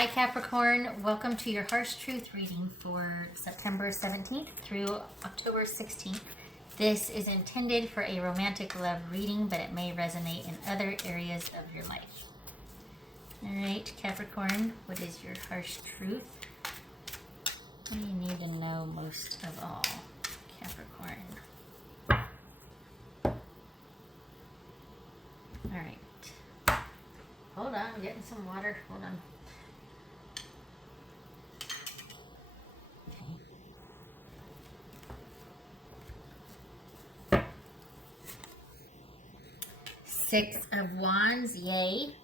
Hi Capricorn, welcome to your Harsh Truth reading for September 17th through October 16th. This is intended for a romantic love reading, but it may resonate in other areas of your life. Alright Capricorn, what is your harsh truth? What do you need to know most of all, Capricorn? Alright. Hold on, I'm getting some water. Hold on. Six of Wands, yay.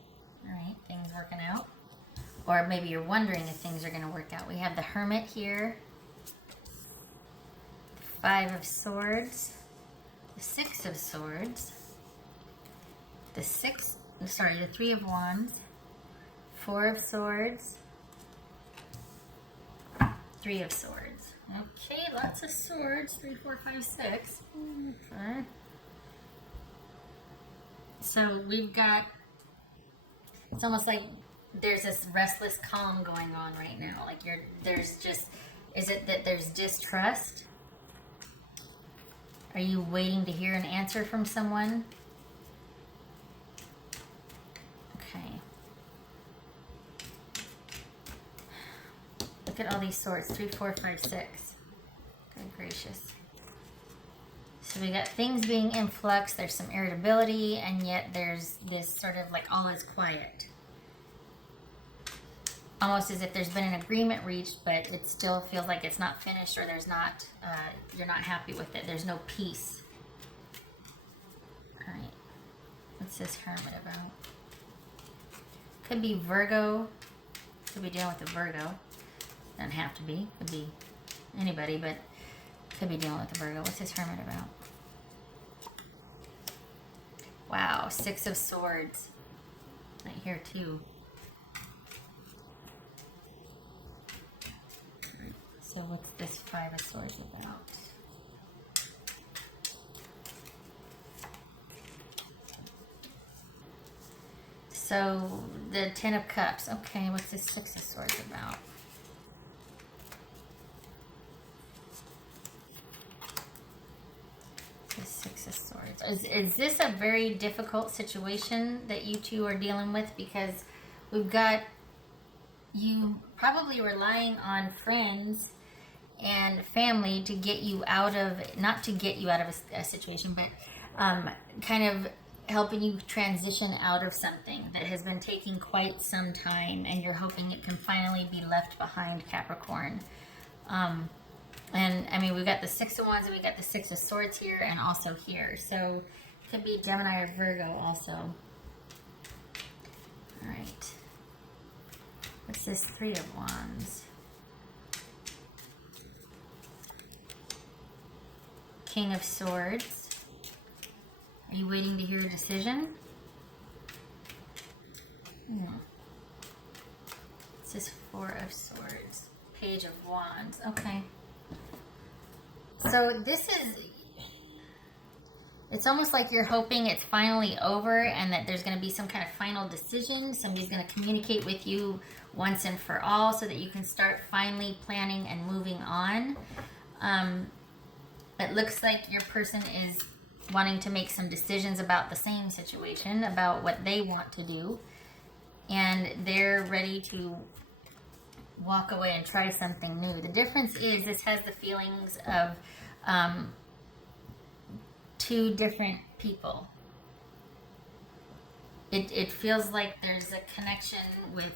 Alright, things working out. Or maybe you're wondering if things are going to work out. We have the Hermit here. Five of Swords. The Six of Swords. The Three of Wands. Four of Swords. Three of Swords. Okay, lots of swords. 3, 4, 5, 6. Okay. So we've got, it's almost like there's this restless calm going on right now. Like is it that there's distrust? Are you waiting to hear an answer from someone? Okay. Look at all these swords. 3, 4, 5, 6. Good gracious. So we got things being in flux, there's some irritability, and yet there's this sort of like all is quiet. Almost as if there's been an agreement reached, but it still feels like it's not finished, or there's not, you're not happy with it. There's no peace. All right. What's this Hermit about? Could be Virgo. Could be dealing with a Virgo. Doesn't have to be. Could be anybody, but could be dealing with a Virgo. What's this Hermit about? Wow, Six of Swords. Right here too. So what's this Five of Swords about? So the Ten of Cups. Okay, what's this Six of Swords about? Six of Swords. Is this a very difficult situation that you two are dealing with? Because we've got you probably relying on friends and family to get you out of, not to get you out of a situation, but kind of helping you transition out of something that has been taking quite some time, and you're hoping it can finally be left behind, Capricorn. And I mean, we've got the Six of Wands and we got the Six of Swords here and also here. So it could be Gemini or Virgo also. All right. What's this Three of Wands? King of Swords. Are you waiting to hear a decision? What's this Four of Swords? Page of Wands. Okay. So this is, it's almost like you're hoping it's finally over and that there's going to be some kind of final decision. Somebody's going to communicate with you once and for all so that you can start finally planning and moving on. It looks like your person is wanting to make some decisions about the same situation, about what they want to do. And they're ready to walk away and try something new. The difference is this has the feelings of two different people. It feels like there's a connection with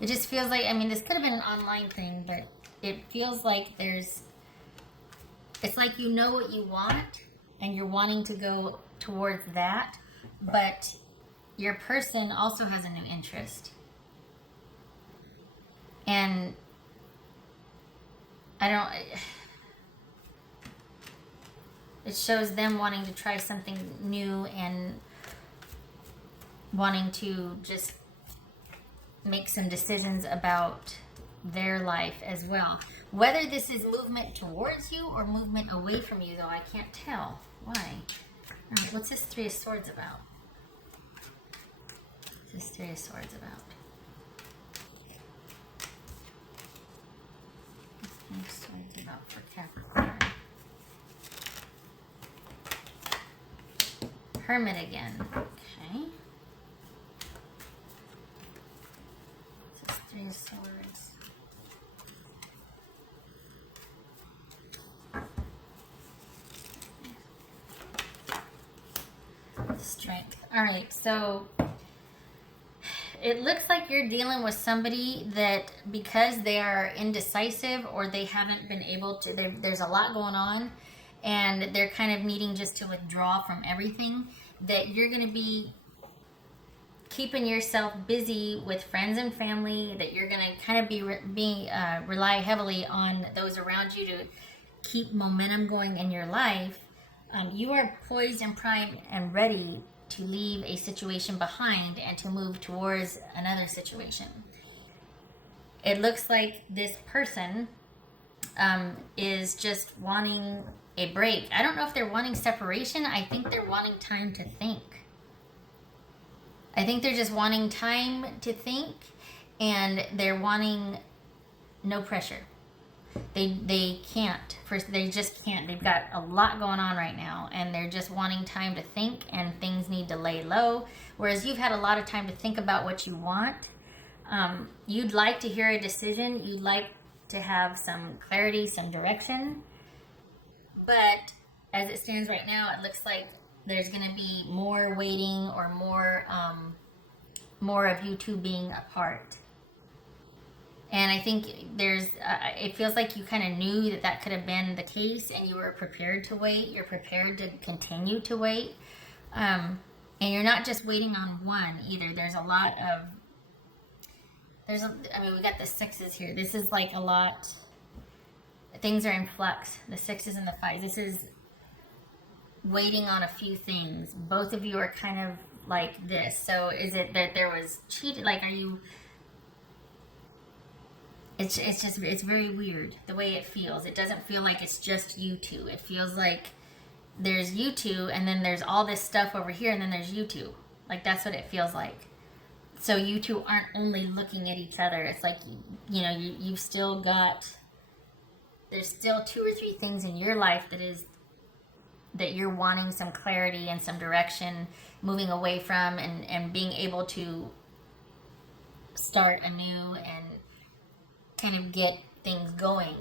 it just feels like, I mean, this could have been an online thing, but it feels like it's like you know what you want and you're wanting to go towards that, but your person also has a new interest. And it shows them wanting to try something new and wanting to just make some decisions about their life as well. Whether this is movement towards you or movement away from you, though, I can't tell. Why? What's this Three of Swords about? What's this Three of Swords about? What's Three of Swords about for Capricorn? Hermit again. Okay. What's this Three of Swords? Strength. All right, so it looks like you're dealing with somebody that, because they are indecisive or they haven't been able to, there's a lot going on and they're kind of needing just to withdraw from everything, that you're going to be keeping yourself busy with friends and family, that you're going to kind of rely heavily on those around you to keep momentum going in your life. You are poised and primed and ready to leave a situation behind and to move towards another situation. It looks like this person is just wanting a break. I don't know if they're wanting separation. I think they're wanting time to think. I think they're just wanting time to think, and they're wanting no pressure. They can't. First, they just can't. They've got a lot going on right now, and they're just wanting time to think, and things need to lay low. Whereas you've had a lot of time to think about what you want. You'd like to hear a decision. You'd like to have some clarity, some direction. But as it stands right now, it looks like there's going to be more waiting or more of you two being apart. And I think it feels like you kind of knew that that could have been the case, and you were prepared to wait. You're prepared to continue to wait. And you're not just waiting on one either. There's a lot of, we got the sixes here. This is like a lot, things are in flux. The sixes and the fives. This is waiting on a few things. Both of you are kind of like this. So is it that there was cheating? Like, are you... It's very weird the way it feels. It doesn't feel like it's just you two. It feels like there's you two, and then there's all this stuff over here, and then there's you two. Like, that's what it feels like. So you two aren't only looking at each other. It's like, you've still got, there's still two or three things in your life that you're wanting some clarity and some direction, moving away from, and being able to start anew and kind of get things going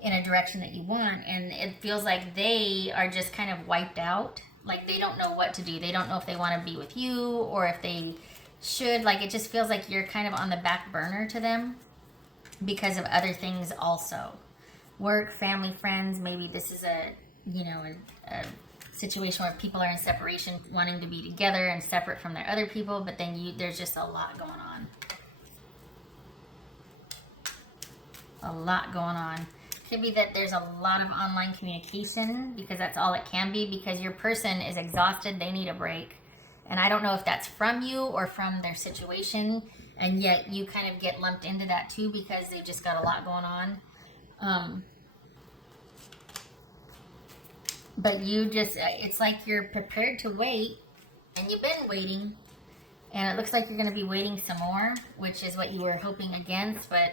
in a direction that you want. And it feels like they are just kind of wiped out. Like, they don't know what to do. They don't know if they want to be with you or if they should. Like, it just feels like you're kind of on the back burner to them because of other things also. Work, family, friends. Maybe this is a situation where people are in separation, wanting to be together and separate from their other people, but then there's just a lot going on. A lot going on. Could be that there's a lot of online communication, because that's all it can be, because your person is exhausted. They need a break. And I don't know if that's from you or from their situation, and yet you kind of get lumped into that too because they've just got a lot going on. But it's like you're prepared to wait, and you've been waiting, and it looks like you're going to be waiting some more, which is what you were hoping against, but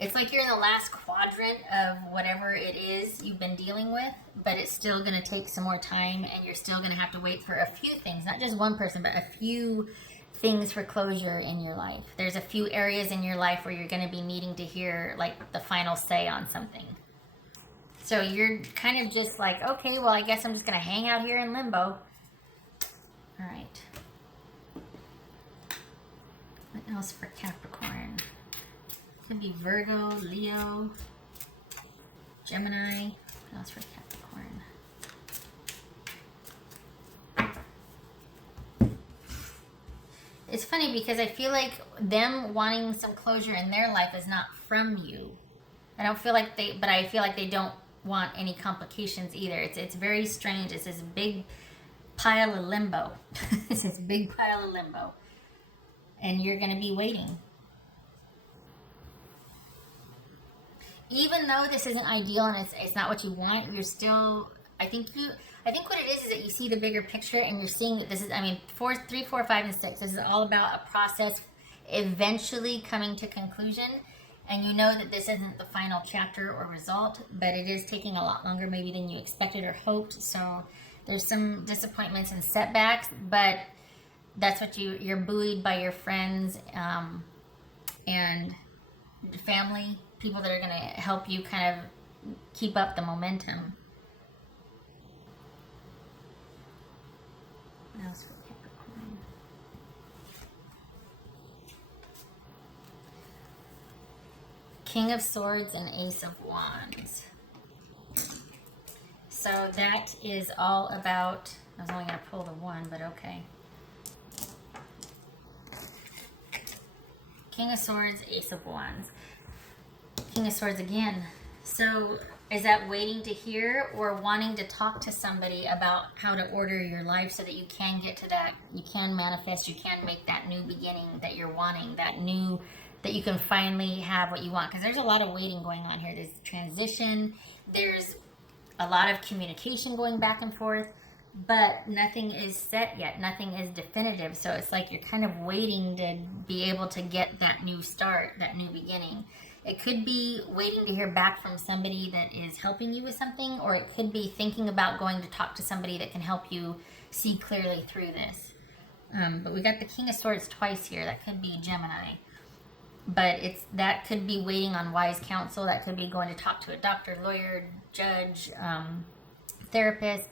it's like you're in the last quadrant of whatever it is you've been dealing with, but it's still going to take some more time, and you're still going to have to wait for a few things, not just one person, but a few things for closure in your life. There's a few areas in your life where you're going to be needing to hear like the final say on something. So you're kind of just like, okay, well, I guess I'm just going to hang out here in limbo. All right. What else for Capricorn? Could be Virgo, Leo, Gemini. What else for Capricorn? It's funny because I feel like them wanting some closure in their life is not from you. I feel like they don't want any complications either. It's very strange. It's this big pile of limbo. It's this big pile of limbo. And you're going to be waiting. Even though this isn't ideal and it's not what you want, I think what it is that you see the bigger picture, and you're seeing that this is, I mean, 3, 4, 5, and 6. This is all about a process eventually coming to conclusion, and you know that this isn't the final chapter or result, but it is taking a lot longer maybe than you expected or hoped. So there's some disappointments and setbacks, but that's what you're buoyed by your friends and family, people that are going to help you kind of keep up the momentum. What else for Capricorn? King of Swords and Ace of Wands. So that is all about, I was only going to pull the one, but okay. King of Swords, Ace of Wands. King of Swords again. So is that waiting to hear or wanting to talk to somebody about how to order your life so that you can get to that, you can manifest, you can make that new beginning that you're wanting, that you can finally have what you want? Because there's a lot of waiting going on here. There's transition, there's a lot of communication going back and forth, but nothing is set yet. Nothing is definitive. So it's like you're kind of waiting to be able to get that new start, that new beginning. It could be waiting to hear back from somebody that is helping you with something, or it could be thinking about going to talk to somebody that can help you see clearly through this. But we got the King of Swords twice here. That could be Gemini. But that could be waiting on wise counsel. That could be going to talk to a doctor, lawyer, judge, therapist,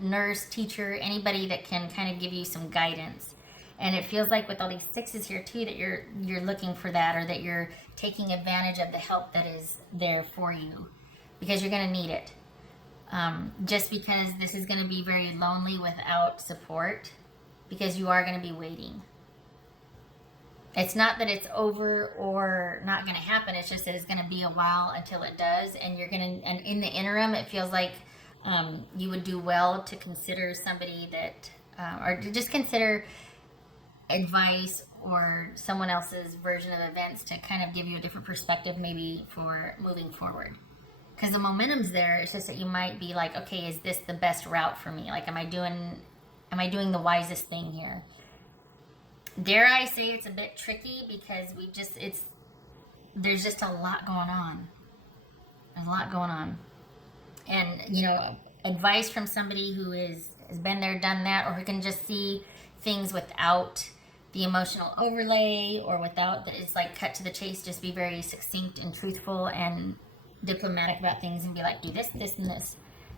nurse, teacher, anybody that can kind of give you some guidance. And it feels like with all these sixes here too that you're looking for that, or that you're taking advantage of the help that is there for you, because you're going to need it. Just because this is going to be very lonely without support, because you are going to be waiting. It's not that it's over or not going to happen. It's just that it's going to be a while until it does. And and in the interim, it feels like you would do well to consider somebody that, or to just consider advice or someone else's version of events to kind of give you a different perspective maybe for moving forward. Because the momentum's there. It's just that you might be like, okay, is this the best route for me? Like, am I doing the wisest thing here? Dare I say it's a bit tricky, because there's just a lot going on. There's a lot going on. And, advice from somebody who has been there, done that, or who can just see things without the emotional overlay, or without it's like cut to the chase, just be very succinct and truthful and diplomatic about things, and be like, do this, this, and this.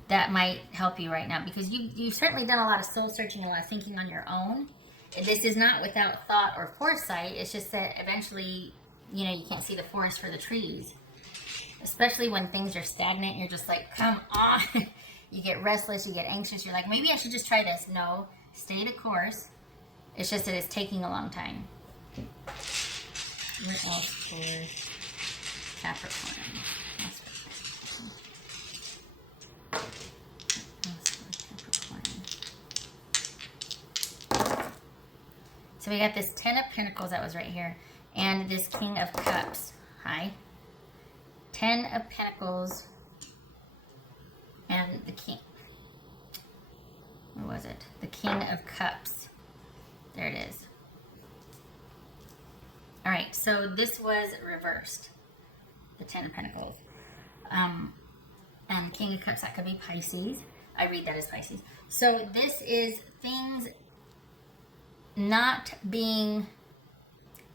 That might help you right now, because you've certainly done a lot of soul searching, a lot of thinking on your own. This is not without thought or foresight. It's just that eventually, you can't see the forest for the trees. Especially when things are stagnant, you're just like, come on. You get restless, you get anxious. You're like, maybe I should just try this. No, stay the course. It's just that it's taking a long time. What else for Capricorn? So we got this 10 of Pentacles that was right here, and this King of Cups. Hi. 10 of Pentacles and the King. What was it? The King of Cups. There it is. All right, so this was reversed. The 10 of Pentacles. And King of Cups, that could be Pisces. I read that as Pisces. So this is things not being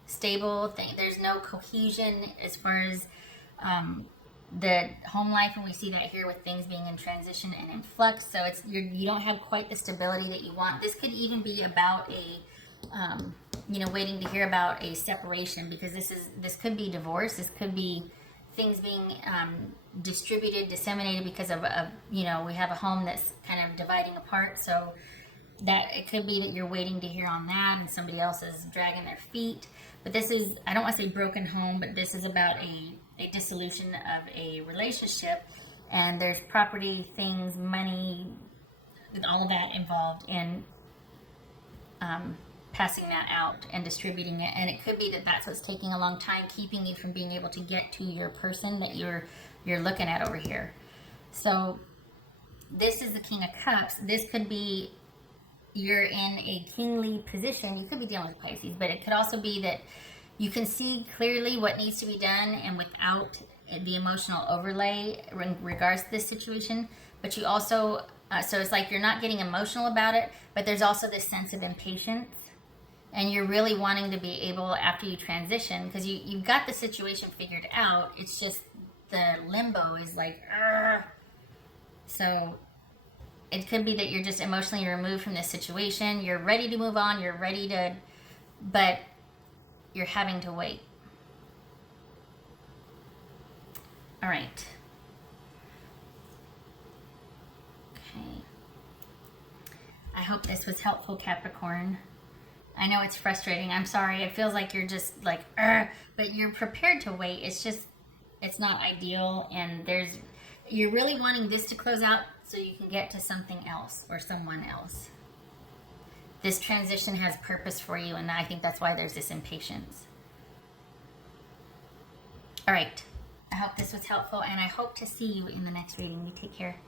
stable. There's no cohesion as far as the home life, and we see that here with things being in transition and in flux. So you don't have quite the stability that you want. This could even be about waiting to hear about a separation, because this could be divorce. This could be things being distributed, disseminated, because of we have a home that's kind of dividing apart. So that it could be that you're waiting to hear on that, and somebody else is dragging their feet. But this is, I don't want to say broken home, but this is about a dissolution of a relationship, and there's property, things, money, all of that involved in passing that out and distributing it. And it could be that that's what's taking a long time, keeping you from being able to get to your person that you're looking at over here. So this is the King of Cups. This could be you're in a kingly position. You could be dealing with Pisces, but it could also be that you can see clearly what needs to be done and without the emotional overlay in regards to this situation. But you also, so it's like you're not getting emotional about it, but there's also this sense of impatience. And you're really wanting to be able, after you transition, because you've got the situation figured out. It's just the limbo is like, Argh. So it could be that you're just emotionally removed from this situation. You're ready to move on. You're ready to, but you're having to wait. All right. Okay. I hope this was helpful, Capricorn. I know it's frustrating. I'm sorry. It feels like you're just like, but you're prepared to wait. It's just, it's not ideal. And you're really wanting this to close out so you can get to something else or someone else. This transition has purpose for you, and I think that's why there's this impatience. All right. I hope this was helpful, and I hope to see you in the next reading. You take care.